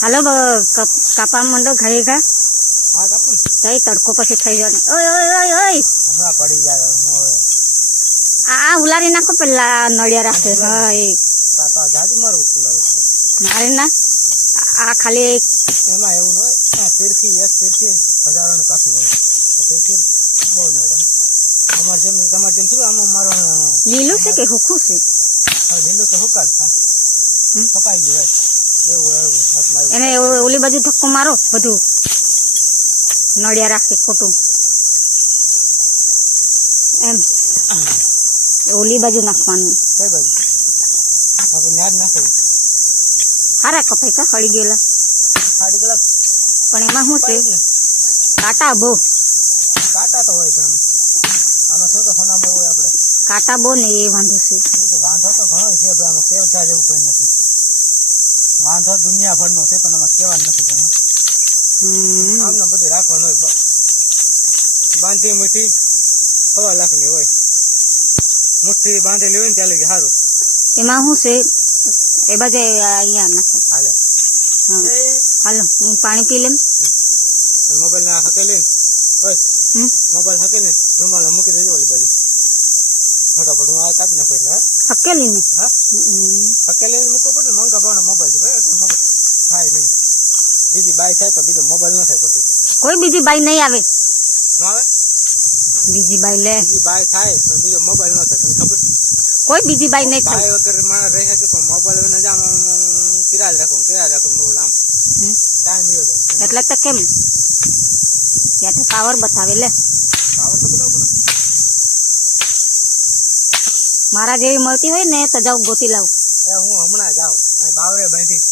હાલો બ- કાપા માંડો ઘરે ઘા. તઈ તડકો પછી થઈ જાય ઓય ઓય ઓય ઓય. હમણાં પડી જાય હું હવે આ ઉલારી નાખો પેલા નળિયા રાખે. હા એ તા જાજુ મારું ઉપર મારે ના? આ ખાલી એમાં એવું હોય તીરખી એક તીરથી હજારોને કાપી હોય. તીરખી બહુ નડે. અમારે જેમ તમારે જેમ શું આમાં મારો લીલું છે કે હુખું છે? હા, લીલું તો હુકાલ હા. કપાઈ ગયું ભાઈ એને ઓલી બાજુ ધક્કો મારો બધું. નળિયા રાખે ખોટું. એમ. ઓલી બાજુ નાખવાનું. કઈ બાજુ? હારા કપાઈ કા હળી ગયેલા. પણ એમાં શું છે? કાંટા બહુ. કાંટા તો હોય આમાં. આમાં થયું કે સોનામાં હોય આપણે? કાંટા બહુ ને એ વાંધો છે. વાંધો તો ઘણો છે આમાં કેવતા જેવું કોઈ નથી. વાંધો દુનિયાભરનો છે પણ એમાં કેવા નથી આમને બધું રાખવાનું હોય બાંધી મુઠ્ઠી સવા લાખની હોય. મુઠ્ઠી બાંધેલી હોય ને ત્યાં લગી સારું એમાં શું છે? એ બાજુ અહીંયા નાખો. હાલે. હાલો હું પાણી પી લેમ મોબાઈલ ના હકેલી હોય મોબાઈલ મોબાઈલ હકેલી રૂમાલ મૂકી દેજો ઓલી બાજુ. ફટાફટ હું આ કાપી નાખું એટલે હા? હકેલી ને હા? હમ. હકેલી મૂકવો પડે? મંગા ભાવનો મોબાઈલ છે ભાઈ. થાય નહીં. બીજી બાઈ થાય તો બીજો મોબાઈલ ન થાય પછી. કોઈ બીજી બાઈ નહીં આવે. ન આવે? બીજી બાઈ લે. બીજી બાઈ થાય પણ બીજો મોબાઈલ ન થાય. તને ખબર? કોઈ બીજી બાઈ નહીં થાય. વગર માણસ રહી શકે પણ મોબાઈલ વગર જામ કિરાજ રાખું કિરાજ રાખું મોબાઈલ આમ. ટાઈમ યો જાય. એટલે તો કેમ? ત્યાં તો પાવર બતાવે લે. પાવર તો બધા પડે મારા જેવી મળતી હોય ને તો જાઉં ગોતી લાવું. હું હમણાં જાઉં. બાવરે બાંધી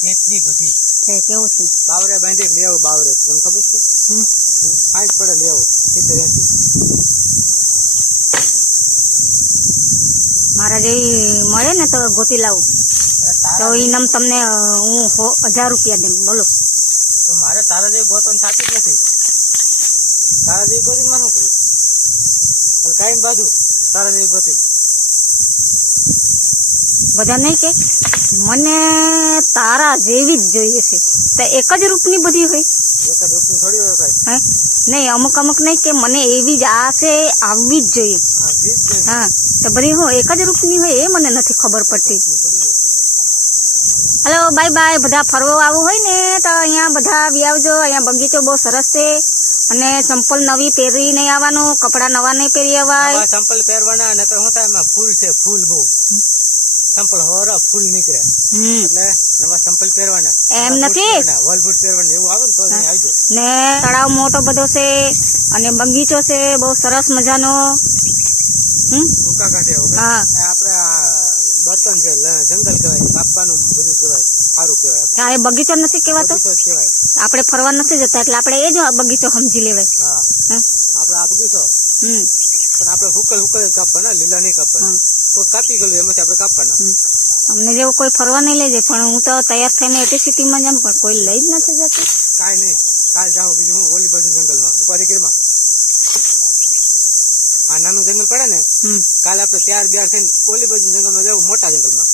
કેટલી બધી છે કેવું છે? બાવરે બાંધી લેવું બાવરે. તને ખબર છે? હમ. પડે લેવું. સિત્તેર એંસી મારા જેવી મળે ને તો ગોતી લાવું. તો ઇનામ તમને હું હજાર રૂપિયા દેમ બોલો. તો મારે તારા જેવી ગોતવાની થતી જ નથી. તારા જેવી ગોતી માં શું કરું કાંઈ બાજુ. તારા જેવી ગોતી. બધા નહીં કે? મને તારા જેવી જ જોઈએ છે. તો એક જ રૂપની બધી હોય? એક જ રૂપનું થોડી હોય કઈ? હે? નહીં અમુક અમુક નહીં કે મને એવી જ આ છે આવવી જ જોઈએ. હા તો બધી હું એક જ રૂપની હોય એ મને નથી ખબર પડતી. હલો બાય બાય બધા ફરવા આવવું હોય ને તો અહીંયા બધા આવી આવજો. અહીંયા બગીચો બહુ સરસ છે. અને ચંપલ નવી પહેરી નહીં આવવાનું કપડા નવા નહીં પહેરી અવાય. ચંપલ પહેરવાના નકર શું થાય ફૂલ છે ફૂલ બહુ. સંપલ હોરા ફૂલ નીકળે. એટલે નવા સંપલ પહેરવાના. એમ નથી. બૂટ પહેરવાના, એવું આવે ને તો આવજો. ને તળાવ મોટો બધો છે અને બગીચો છે બહુ સરસ મજાનો. ભૂકા કાઢે આપણે બર્તન છે જંગલ કહેવાય કાપવાનું બધું કહેવાય સારું કહેવાય. એ બગીચો નથી કહેવાતો? આપણે ફરવા નથી જતા એટલે આપણે એ જ બગીચો સમજી લેવાય. હા. આપણે આ બગીચો? હમ. પણ આપણે હુકલ હુકલ જ કાપવાના લીલા નહીં કાપવાના. કોઈ કાપી ગયેલું એમાંથી આપણે કાપવાના. અમને જેવું કોઈ ફરવા નહીં લઈ જાય પણ હું તો તૈયાર થઈને એટી સિટીમાં જામ પણ કોઈ લઈ જ નથી જતું. કાંઈ નહીં. કાલ જાઓ બીજું હું ઓલી બાજુ જંગલમાં. ઉપાધિ કરીમાં આ નાનું જંગલ પડે ને કાલ આપણે ત્યાર બ્યાર થઈને ઓલી બાજુ જંગલમાં જવું મોટા જંગલમાં.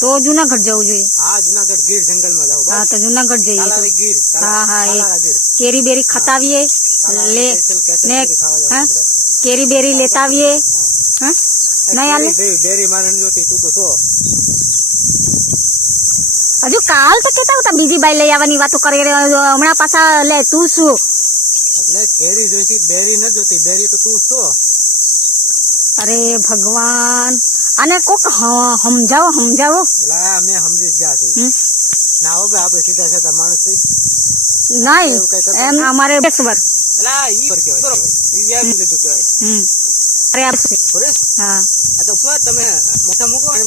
તો જુનાગઢ જવું જોઈએ. હા જુનાગઢ ગીર જંગલમાં જાવ હા તો જુનાગઢ જઈએ. ગીર હા, હા, કેરી બેરી ખતાવીએ. લે ને કેરી બેરી લેતા આવીએ. હા. હા નહીં હાલે બેરી બેરી- બેરી મારે જોતી તું તો છો. હજુ કાલ તો કેતા હતા બીજી બાઈ લઈ આવવાની વાતો કરી રહ્યો હમણાં પાછા લે તું શું? એટલે કેરી જોઈતી બેરી ન જોતી બેરી તો તું છો. અરે ભગવાન. અને કોક સમજાવો સમજાવો. એટલે અમે સમજી જ ગયા છે. ના હોય આપણે સીધા સાધા માણસ નહીં. એમ અમારે બેસવર એટલે ઈ પર કેવાય બરોબર ઈ લીધું કેવાય હમ. હા. તો તમે મોટા મૂકો? અને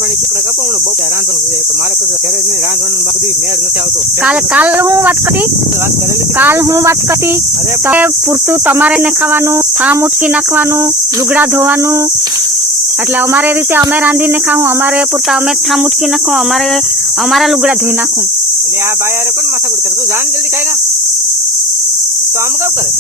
કાપો બહુ રાંધવાનું છે. મારે પછી ઘરે જ રાંધવાનું બધી મેળ નથી આવતો. કાલ કાલ હું વાત કરી? વાત કરેલી કાલ હું વાત કરી? અરે પૂરતું તમારે ને ખાવાનું થામ ઉટકી નાખવાનું લુગડા ધોવાનું. એટલે અમારે રીતે અમે રાંધીને ખાવું અમારે પૂરતા અમે થામ ઉટકી નાખું અમારે અમારા લુગડા ધોઈ નાખું. એટલે આ બાય હારે કોણ માથાકૂટ કરે? તું જાણ જલ્દી ખાઈ ના તો આમ કામ કરે?